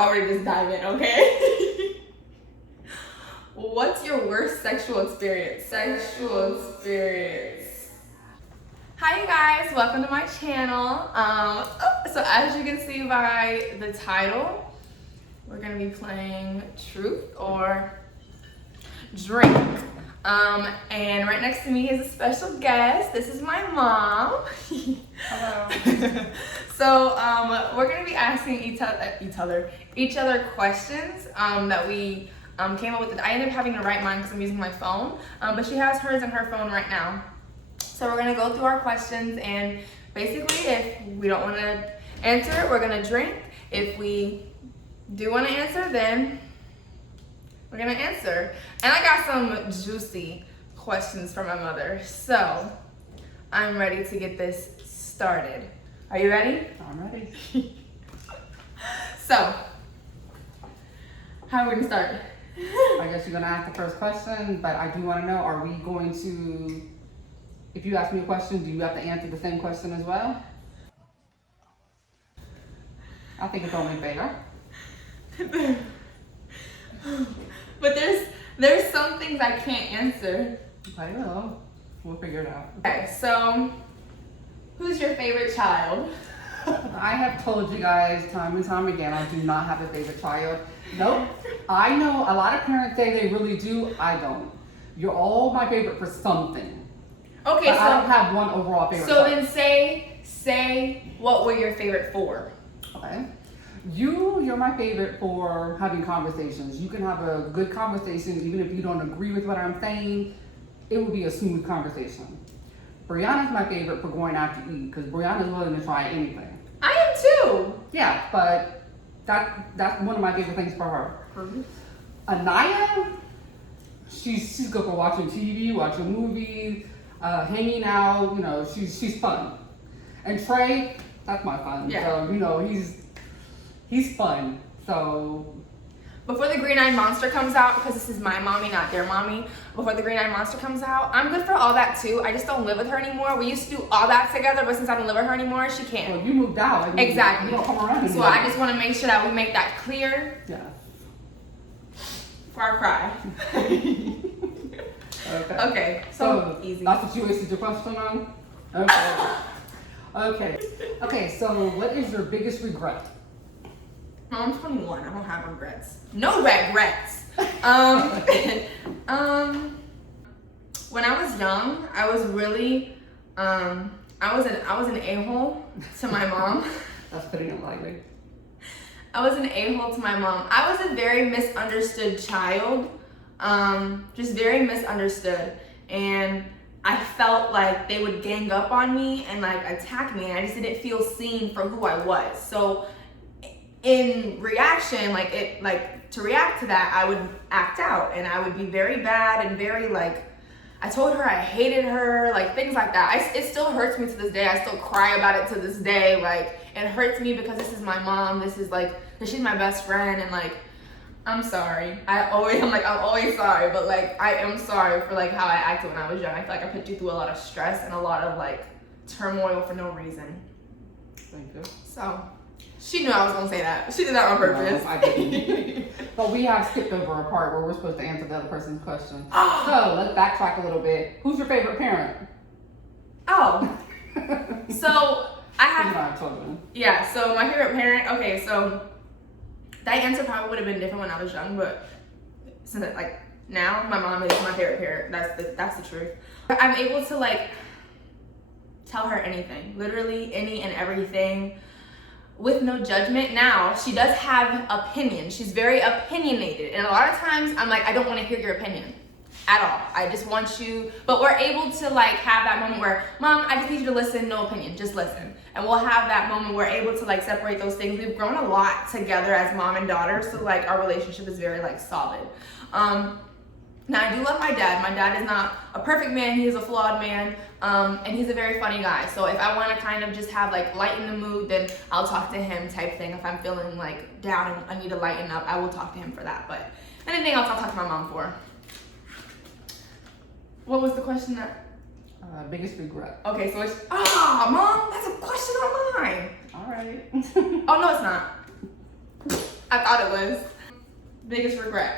Already just dive in, okay? What's your worst sexual experience? Hi you guys, welcome to my channel. So as you can see by the title, we're gonna be playing Truth or Drink. And right next to me is a special guest. This is my mom. Hello. So we're gonna be asking each other questions that we came up with. I ended up having to write mine because I'm using my phone, but she has hers in her phone right now. So we're gonna go through our questions, and basically, if we don't want to answer it, we're gonna drink. If we do want to answer, then we're gonna answer. And I got some juicy questions from my mother, so I'm ready to get this started. Are you ready? I'm ready. So, how are we gonna start? I guess you're gonna ask the first question, but I do want to know, are we going to, if you ask me a question, do you have to answer the same question as well? I think it's only fair. But there's some things I can't answer. I will. We'll figure it out. Okay, so who's your favorite child? I have told you guys time and time again, I do not have a favorite child. Nope. I know a lot of parents say they really do. I don't. You're all my favorite for something. Okay, but so I don't have one overall favorite. So child. then say what were your favorite for? Okay. You're my favorite for having conversations. You can have a good conversation even if you don't agree with what I'm saying. It will be a smooth conversation. Brianna's my favorite for going out to eat because Brianna's willing to try anything. I am too. Yeah, but that's one of my favorite things for her. Anaya, she's good for watching TV, watching movies, hanging out. You know, she's fun. And Trey, that's my fun. Yeah. So you know he's fun. So before the green-eyed monster comes out, because this is my mommy, not their mommy, before the green-eyed monster comes out, I'm good for all that too. I just don't live with her anymore. We used to do all that together, but since I don't live with her anymore, she can't. well, you moved out. And Exactly. You don't come around So anymore. I just want to make sure that we make that clear Yeah. before I cry. Okay. Okay, so easy. That's what you wasted your question on? Okay. Okay, so what is your biggest regret? I'm 21. I don't have regrets. No regrets. When I was young, I was really, I was an a-hole to my mom. That's putting it lightly. I was an a-hole to my mom. I was a very misunderstood child, just very misunderstood, and I felt like they would gang up on me and like attack me, and I just didn't feel seen for who I was. So in reaction, to react to that, I would act out, and I would be very bad and very like, I told her I hated her, like things like that. It still hurts me to this day. I still cry about it to this day. Like, it hurts me because this is my mom. This is like, she's my best friend, and like, I'm sorry. I'm always sorry, but like, I am sorry for like how I acted when I was young. I feel like I put you through a lot of stress and a lot of like turmoil for no reason. Thank you. So she knew I was gonna say that. She did that on purpose. No, I didn't. But we have skipped over a part where we're supposed to answer the other person's question. So let's backtrack a little bit. Who's your favorite parent? Oh. So I have. You know, children. Yeah. So my favorite parent. Okay. So that answer probably would have been different when I was young, but since like now, my mom is my favorite parent. That's the truth. I'm able to like tell her anything, literally any and everything, with no judgment. Now, she does have opinions. She's very opinionated. And a lot of times I'm like, I don't want to hear your opinion at all. I just want you, but we're able to like have that moment where, Mom, I just need you to listen, no opinion, just listen. And we'll have that moment where we're able to like separate those things. We've grown a lot together as mom and daughter. So like our relationship is very like solid. Now, I do love my dad. My dad is not a perfect man. He is a flawed man, and he's a very funny guy. So if I want to kind of just have like lighten the mood, then I'll talk to him type thing. If I'm feeling like down and I need to lighten up, I will talk to him for that. But anything else, I'll talk to my mom for. What was the question that? Biggest regret. Okay, so it's, Mom, that's a question on mine. All right. Oh, no, it's not. I thought it was. Biggest regret.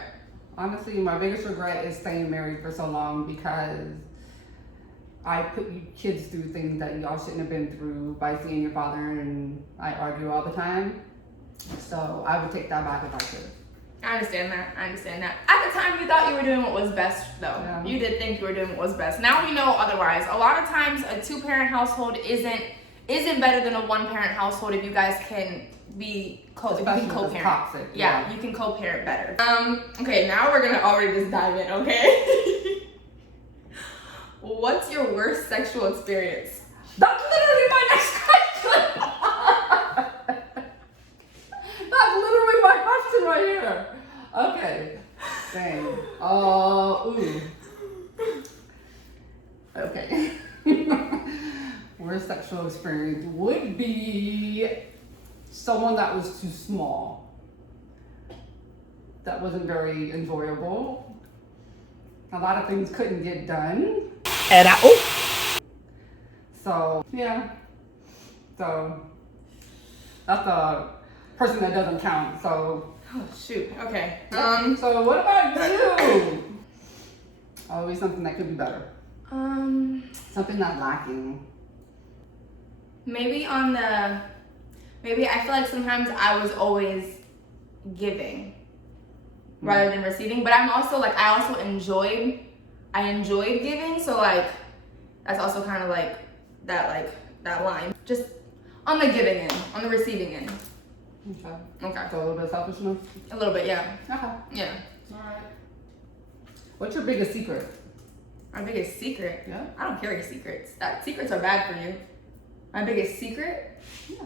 Honestly, my biggest regret is staying married for so long because I put you kids through things that y'all shouldn't have been through by seeing your father, and I argue all the time. So I would take that back if I could. I understand that. I understand that. At the time, you thought you were doing what was best, though. Yeah. You did think you were doing what was best. Now we know otherwise. A lot of times, a 2-parent household isn't better than a 1-parent household if you guys can be Especially if it's co-parent. toxic, Yeah, you can co-parent better. Okay, now we're gonna already just dive in. Okay. What's your worst sexual experience? That's literally my next question. That's literally my question right here. Okay. Dang. Ooh. Okay. Worst sexual experience would be someone that was too small. That wasn't very enjoyable. A lot of things couldn't get done. So, yeah. So, that's the person that doesn't count. So, Oh shoot. Okay. so what about you? Always something that could be better. Something not lacking. Maybe I feel like sometimes I was always giving rather than receiving, but I'm also like, I also enjoyed giving. So like, that's also kind of like that line, just on the giving end, on the receiving end. Okay. Okay. So a little bit of selfishness? A little bit, yeah. Okay. Yeah. Alright. What's your biggest secret? My biggest secret? Yeah. I don't carry secrets. Secrets are bad for you. My biggest secret? Yeah.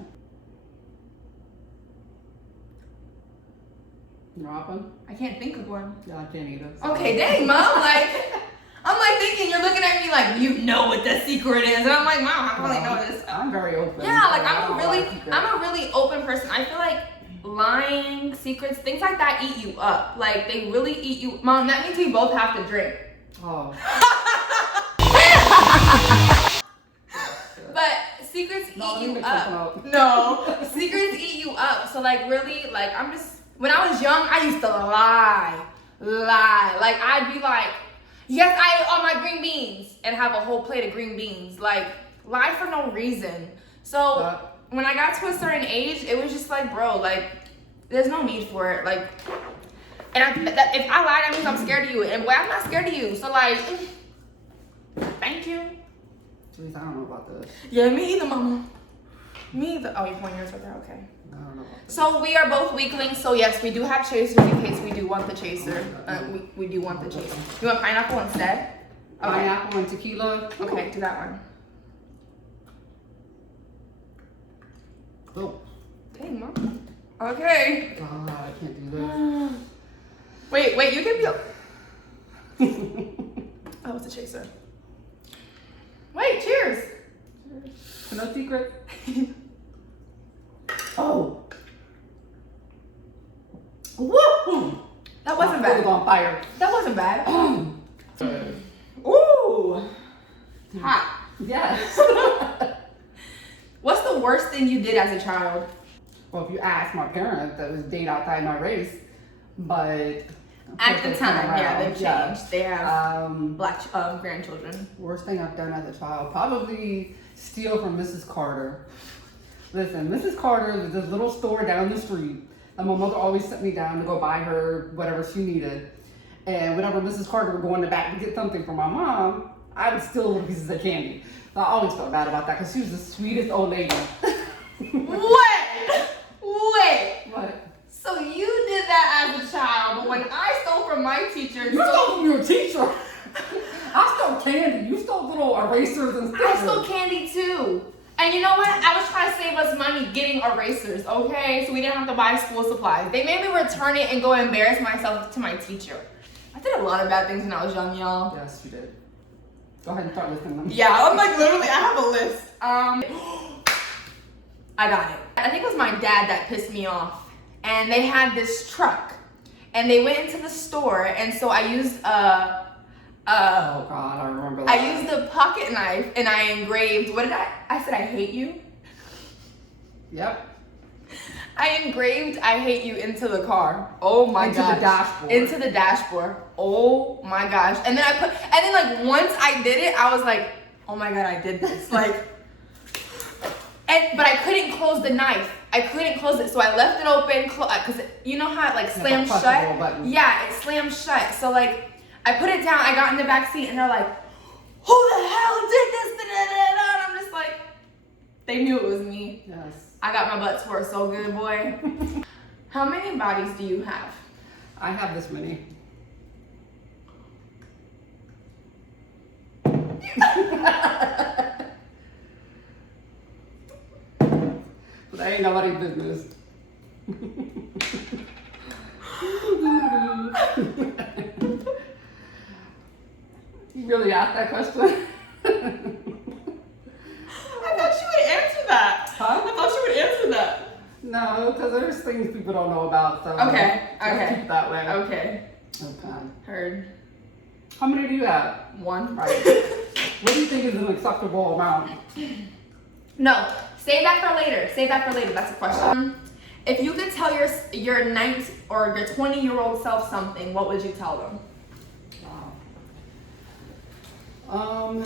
Robin? I can't think of one. Yeah, I can't either. Okay, dang, Mom. I'm like thinking you're looking at me like you know what the secret is, and I'm like, Mom, I really know this. I'm very open. Yeah, like so I don't lie secrets. I'm a really open person. I feel like lying, secrets, things like that eat you up. Like they really eat you. Mom, that means we both have to drink. Oh. But secrets eat No, you you up. No, secrets eat you up. So like really, like when I was young, I used to lie. Like I'd be like, yes, I ate all my green beans and have a whole plate of green beans. Like lie for no reason. So when I got to a certain age, it was just like, bro, like there's no need for it. Like, and if I lie, that means I'm scared of you. And boy, I'm not scared of you. So like, thank you. Jeez, I don't know about this. Yeah, me either, Mama. Me either. Oh, you're pointing yours right there. Okay. I don't know about this. So we are both weaklings. So yes, we do have chasers in case we do want the chaser. We do want the chaser. You want pineapple instead? Okay. Pineapple and tequila. Okay, do that one. Oh. Dang, Mom. Okay. God, I can't do this. Wait, you can be. Oh, it's a chaser. Wait, cheers. No secret. Oh. Woo! That wasn't My foot is bad. on fire. That wasn't bad. Ooh. Hot. Yes. What's the worst thing you did as a child? Well, if you ask my parents, that was date outside my race, but At the time, yeah, they've changed. Yeah. They have Black grandchildren. Worst thing I've done as a child, probably steal from Mrs. Carter. Listen, Mrs. Carter was this little store down the street, and my mother always sent me down to go buy her whatever she needed. And whenever Mrs. Carter would go in the back to get something for my mom, I would steal little pieces of candy. So I always felt bad about that because she was the sweetest old lady. Wait. What? So you did that as a child, but when I stole from my teacher, You stole from your teacher. I stole candy. You stole little erasers and stickers. I stole candy too. And you know what? I was trying to save us money getting erasers, okay? So we didn't have to buy school supplies. They made me return it and go embarrass myself to my teacher. I did a lot of bad things when I was young, y'all. Yes, you did. Go ahead and start listing them. Yeah, I'm like literally, I have a list. I got it. I think it was my dad that pissed me off. And they had this truck. And they went into the store, and so I used oh God, I remember that. I used a pocket knife and I engraved, I said I hate you. Yep. I engraved "I hate you" into the car. Oh my gosh. Into the dashboard. Into the dashboard. Oh my gosh. And then like once I did it, I was like, oh my God, I did this. Like, but I couldn't close the knife. I couldn't close it, so I left it open, because you know how it like slams shut? Yeah, it slammed shut. So like, I put it down, I got in the back seat, and they're like, who the hell did this? And I'm just like, they knew it was me. Yes. I got my butt tore so good, boy. How many bodies do you have? I have this many. But that ain't nobody's business. You really asked that question? I thought you would answer that. Huh? I thought you would answer that. No, because there's things people don't know about, so Okay. let's keep it that way. Okay. Okay. Heard. How many do you have? One. Right. What do you think is an acceptable amount? No, save that for later. Save that for later. That's a question. If you could tell your 20-year-old self something, what would you tell them? Wow.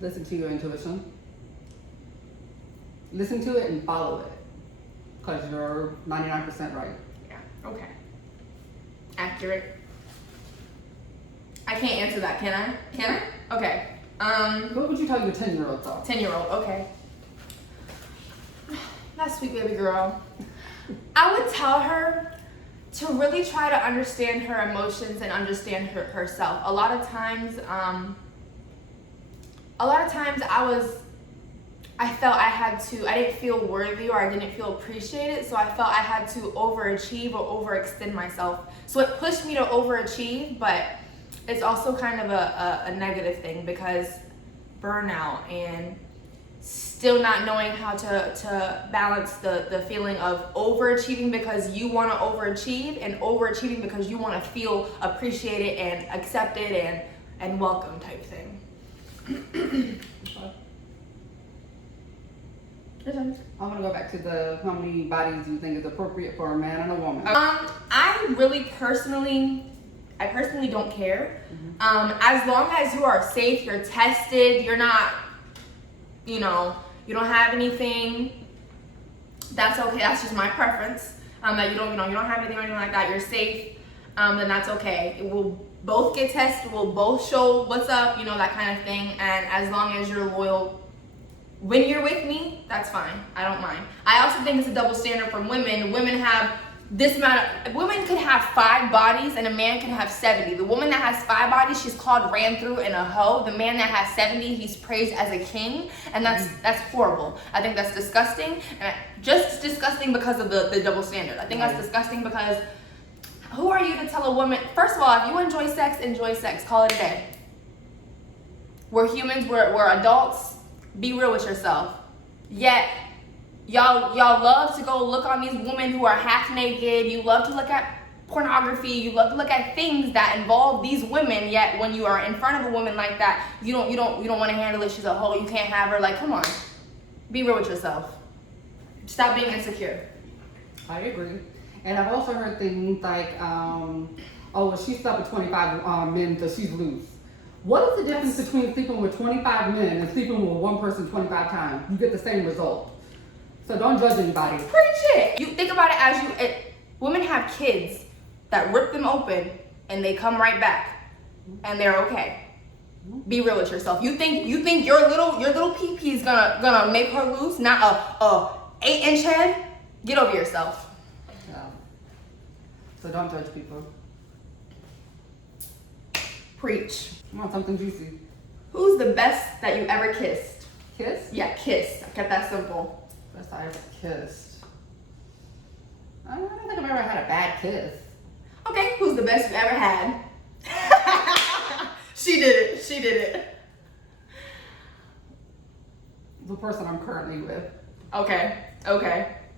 Listen to your intuition. Listen to it and follow it, because you're 99% right. Yeah. Okay. Accurate. I can't answer that, can I? Can I? Okay. What would you tell your 10-year-old self? 10-year-old, okay. That sweet baby girl. I would tell her to really try to understand her emotions and understand herself. A lot of times I felt I didn't feel worthy, or I didn't feel appreciated, so I felt I had to overachieve or overextend myself. So it pushed me to overachieve, but it's also kind of a negative thing, because burnout and still not knowing how to balance the feeling of overachieving because you want to overachieve, and overachieving because you want to feel appreciated and accepted and welcome type thing. I'm gonna go back to how many bodies do you think is appropriate for a man and a woman? I personally don't care. As long as you are safe, you're tested, you're not, you don't have anything, that's okay. That's just my preference. That you don't have anything or anything like that, you're safe, then that's okay. We'll both get tested, we'll both show what's up, that kind of thing. And as long as you're loyal when you're with me, that's fine. I don't mind. I also think it's a double standard from women. Women could have 5 bodies and a man can have 70. The woman that has 5 bodies, she's called ran through and a hoe. The man that has 70, he's praised as a king, and that's horrible. I think that's disgusting, and just disgusting because of the double standard. I think that's disgusting because who are you to tell a woman? First of all, if you enjoy sex, call it a day. We're humans, we're adults. Be real with yourself. Yet y'all love to go look on these women who are half naked. You love to look at pornography. You love to look at things that involve these women. Yet when you are in front of a woman like that, you don't want to handle it. She's a hoe. You can't have her. Like, come on. Be real with yourself. Stop being insecure. I agree. And I've also heard things like, she slept with 25 men because she's loose. What is the difference between sleeping with 25 men and sleeping with one person 25 times? You get the same result. So don't judge anybody. Preach it. You think about it as women have kids that rip them open and they come right back and they're okay. Be real with yourself. You think your little pee-pee is gonna make her loose? Not a 8-inch head? Get over yourself. Yeah. So don't judge people. Preach. I want something juicy. Who's the best that you ever kissed? Kiss? Yeah, kissed. I kept that simple. Best I ever kissed. I don't think I've ever had a bad kiss. Okay, who's the best you've ever had? She did it. The person I'm currently with. Okay.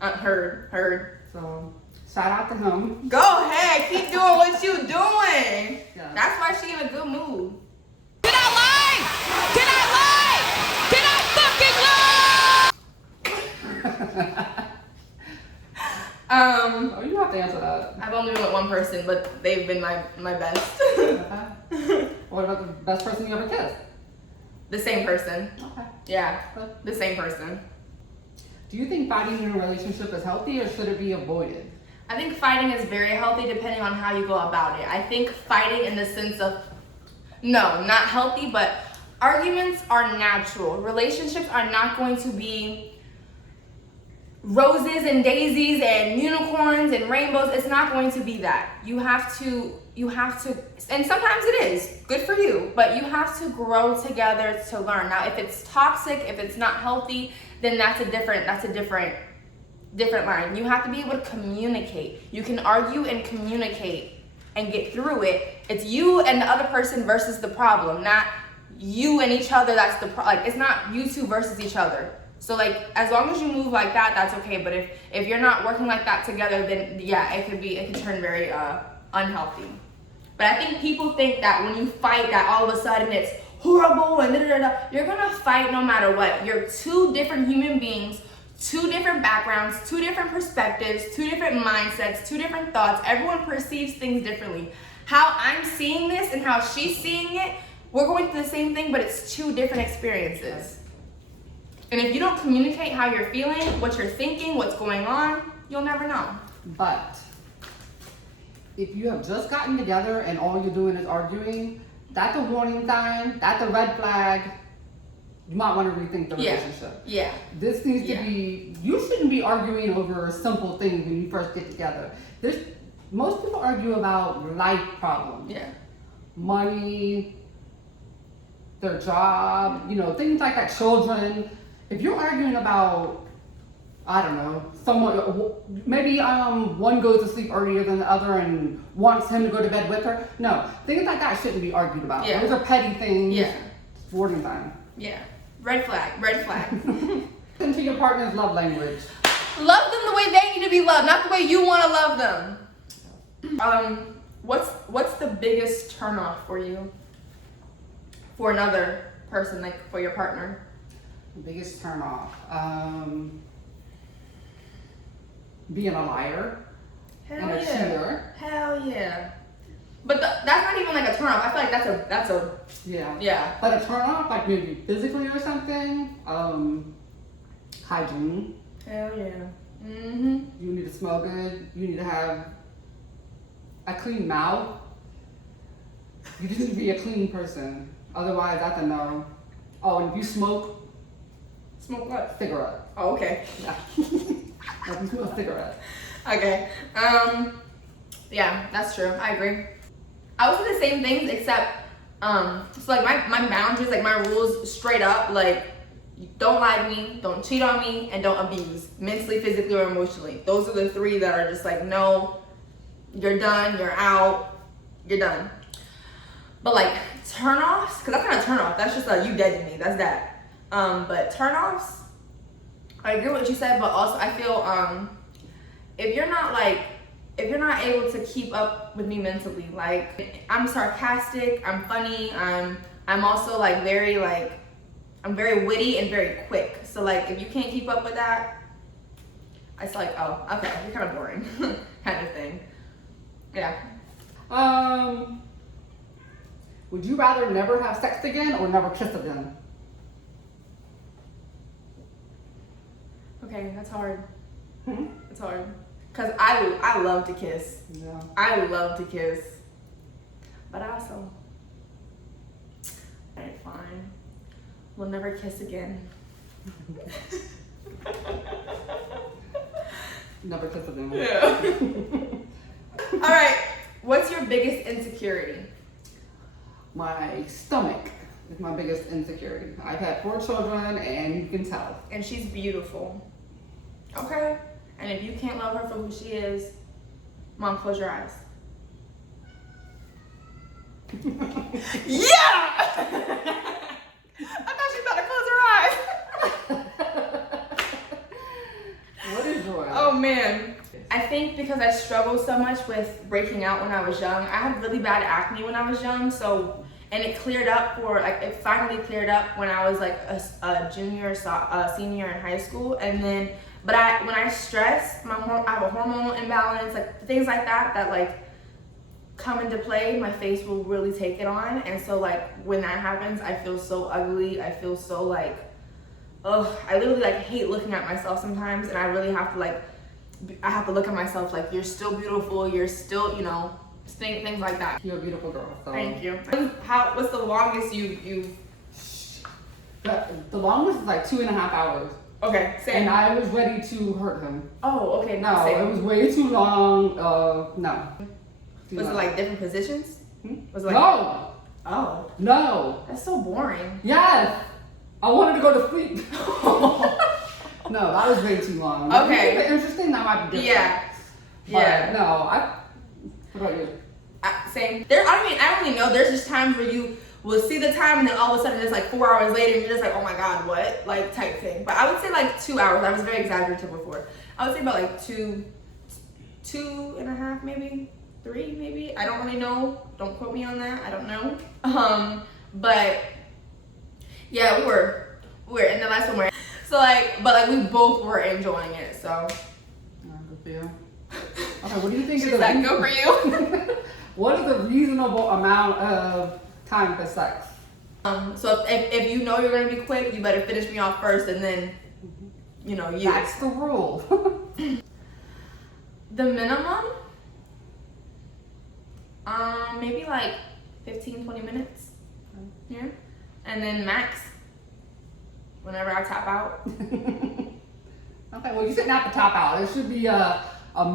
Heard. So, shout out to him. Go ahead, keep doing what you doing. Yeah. That's why she in a good mood. Can I lie? Can I lie? Can I fucking lie? Oh, you don't have to answer that. I've only been with one person, but they've been my best. Okay. What about the best person you ever kissed? The same person. Okay. Yeah, Good. the same person. Do you think fighting in a relationship is healthy or should it be avoided? I think fighting is very healthy depending on how you go about it. I think fighting in the sense of, no, not healthy, but arguments are natural. Relationships are not going to be roses and daisies and unicorns and rainbows. It's not going to be that. You have to, and sometimes it is good for you, but you have to grow together to learn. Now, if it's toxic, if it's not healthy, then that's a different line. You have to be able to communicate. You can argue and communicate and get through it. It's you and the other person versus the problem, not you and each other. That's the like, it's not you two versus each other. So like, as long as you move like that, that's okay. But if you're not working like that together, then yeah, it can turn very unhealthy. But I think people think that when you fight, that all of a sudden it's horrible and da-da-da-da. You're gonna fight no matter what. You're two different human beings, two different backgrounds, two different perspectives, two different mindsets, two different thoughts. Everyone perceives things differently. How I'm seeing this and how she's seeing it, we're going through the same thing, but it's two different experiences. And if you don't communicate how you're feeling, what you're thinking, what's going on, you'll never know. But if you have just gotten together and all you're doing is arguing, that's a warning sign, that's a red flag. You might want to rethink the relationship. Yeah. This needs to be, you shouldn't be arguing over simple things when you first get together. Most people argue about life problems. Yeah. Money, their job, things like that, children. If you're arguing about, I don't know, someone, maybe one goes to sleep earlier than the other and wants him to go to bed with her. No, things like that shouldn't be argued about. Yeah. Those are petty things. Yeah. Warning sign. Yeah. Red flag. Red flag. Listen to your partner's love language. Love them the way they need to be loved, not the way you want to love them. What's the biggest turnoff for you? For another person, like for your partner? The biggest turnoff. Being a liar. Hell and a yeah. cheater. Hell yeah. But that's not even like a turnoff. I feel like that's a yeah. But a turnoff, like maybe physically or something. Hygiene. Hell yeah. Mhm. You need to smell good. You need to have a clean mouth. You just need to be a clean person. Otherwise, that's a no. Oh, and if you smoke, Smoke what? cigarette. Oh, okay. Yeah. If you smoke a cigarette. Okay. Yeah, that's true. I agree. I would say the same things except so like my boundaries, like my rules straight up, like don't lie to me, don't cheat on me, and don't abuse mentally, physically, or emotionally. Those are the three that are just like, no, you're done, you're out, you're done. But like turn-offs, because that's not a turn-off, that's just like you dead to me, that's that. But turn-offs, I agree with what you said, but also I feel if you're not able to keep up with me mentally, like I'm sarcastic, I'm funny, I'm also like I'm very witty and very quick. So like if you can't keep up with that, it's like, oh, okay, you're kind of boring kind of thing. Yeah. Would you rather never have sex again or never kiss again? Okay, that's hard. Hmm? It's hard. Cause I love to kiss. Yeah. I love to kiss. But I also, alright, fine. We'll never kiss again. Never kiss again. Yeah. Alright, what's your biggest insecurity? My stomach is my biggest insecurity. I've had 4 children and you can tell. And she's beautiful. Okay? And if you can't love her for who she is, Mom, close your eyes. Yeah! I thought she thought to close her eyes. What is yours? Oh man. I think because I struggled so much with breaking out when I was young. I had really bad acne when I was young, and it cleared up it finally cleared up when I was like a junior, senior in high school. And then But when I stress, I have a hormonal imbalance, like things like that like come into play, my face will really take it on. And so like when that happens, I feel so ugly. I feel so like, ugh, I literally like hate looking at myself sometimes. And I really have to like, I have to look at myself like, you're still beautiful. You're still, you know, things like that. You're a beautiful girl. So. Thank you. What's the longest you've? The longest is like 2.5 hours. Okay, same. And I was ready to hurt him. Oh, okay. No, same. it was way too long. No. Was it like different positions? Was it like, no. Oh. No. That's so boring. Yes. I wanted to go to sleep. No, that was way too long. Okay. If you keep it interesting, that might be different. Yeah. But Yeah. no, what about you? Same. I don't really know. There's just times where you will see the time and then all of a sudden it's like 4 hours later and you're just like, oh my God, what? Like type thing. But I would say like 2 hours. I was very exaggerative before. I would say about like two and a half, maybe 3, maybe. I don't really know. Don't quote me on that. I don't know. But yeah, we were in the last one. So like, but like we both were enjoying it. So. Good for you. Okay, what do you think is that good for you? What is a reasonable amount of time for sex? So if you know you're gonna be quick, you better finish me off first, and then you know you. That's the rule. The minimum, maybe like 15-20 minutes. Yeah, and then max. Whenever I tap out. Okay, well you shouldn't have to tap out. It should be a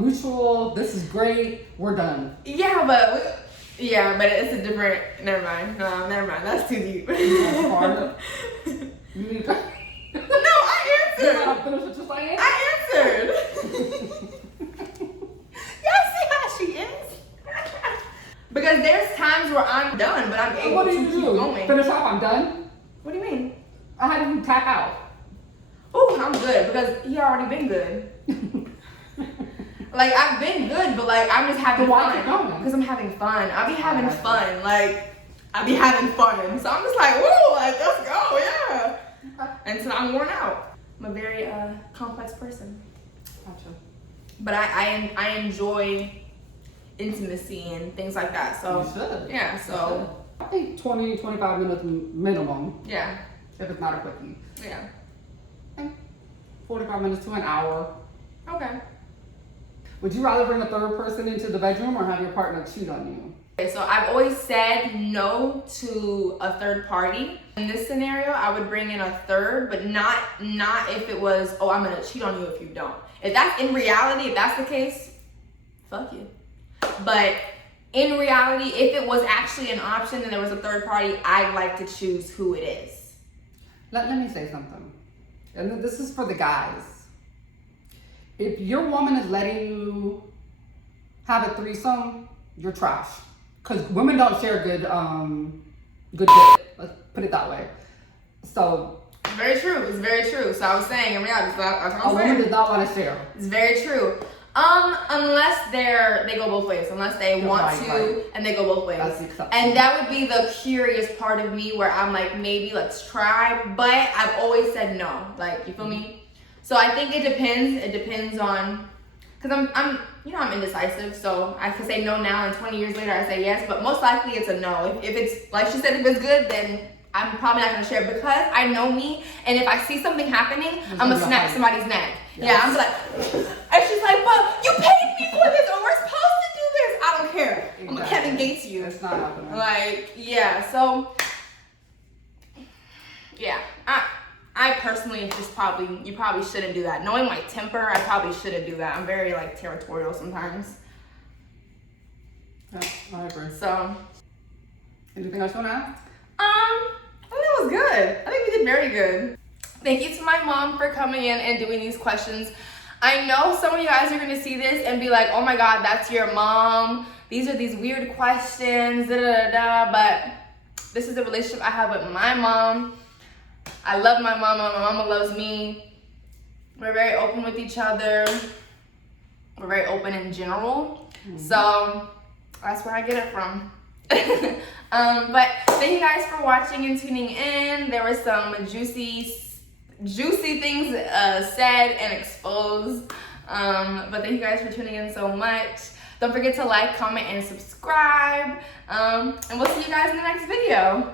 mutual. This is great. We're done. Yeah, but it's a different. Never mind. No, never mind. That's too deep. You need to. No, I answered. You want to finish what you're saying? I answered. Y'all see how she is? Because there's times where I'm done, but I'm able What do to you keep do? going. Finish off. I'm done. What do you mean? I had to tap out. Oh, I'm good because he already been good. Like I've been good, but like I'm just having why keep fun going? because I'm having fun. I'll be having fun, like I be having fun. So I'm just like, whoa, like let's go, yeah. Until I'm worn out. I'm a very complex person. Gotcha. But I enjoy intimacy and things like that. So You should. yeah, so I think 20-25 minutes minimum. yeah, If it's not a quickie. yeah. 45 minutes to an hour. Okay. Would you rather bring a third person into the bedroom or have your partner cheat on you? Okay, so I've always said no to a third party. In this scenario, I would bring in a third, but not if it was, oh, I'm gonna cheat on you if you don't. If that's in reality, if that's the case, fuck you. But in reality, if it was actually an option and there was a third party, I'd like to choose who it is. Let me say something. And this is for the guys. If your woman is letting you have a threesome, you're trash. Because women don't share good dick. Let's put it that way. So Very true. It's very true. So I was saying, in reality, that's what I'm a saying. woman does not want to share. It's very true. Unless they go both ways. Unless they want right, to right. and they go both ways. That's acceptable. And that would be the curious part of me where I'm like, maybe let's try. But I've always said no. Like, you feel me? So I think it depends. It depends on, because I'm indecisive. So I could say no now and 20 years later I say yes. But most likely it's a no. If it's, like she said, if it's good, then I'm probably not going to share because I know me. And if I see something happening, I'm going to snap somebody's neck. Yes. Yeah, I'm like, and she's like, but you paid me for this, or we're supposed to do this. I don't care. Exactly. I'm gonna Kevin Gates you. It's not happening. Like, yeah, so, yeah, I personally just you probably shouldn't do that. Knowing my temper, I probably shouldn't do that. I'm very like territorial sometimes. Yeah, I agree. So, anything else you want to ask? I think that was good. I think we did very good. Thank you to my mom for coming in and doing these questions. I know some of you guys are gonna see this and be like, oh my God, that's your mom. These are these weird questions, but this is the relationship I have with my mom. I love my mama, my mama loves me. We're very open with each other. We're very open in general. Mm-hmm. So that's where I get it from. But thank you guys for watching and tuning in. There was some juicy juicy things said and exposed. But thank you guys for tuning in so much. Don't forget to like, comment, and subscribe. And we'll see you guys in the next video.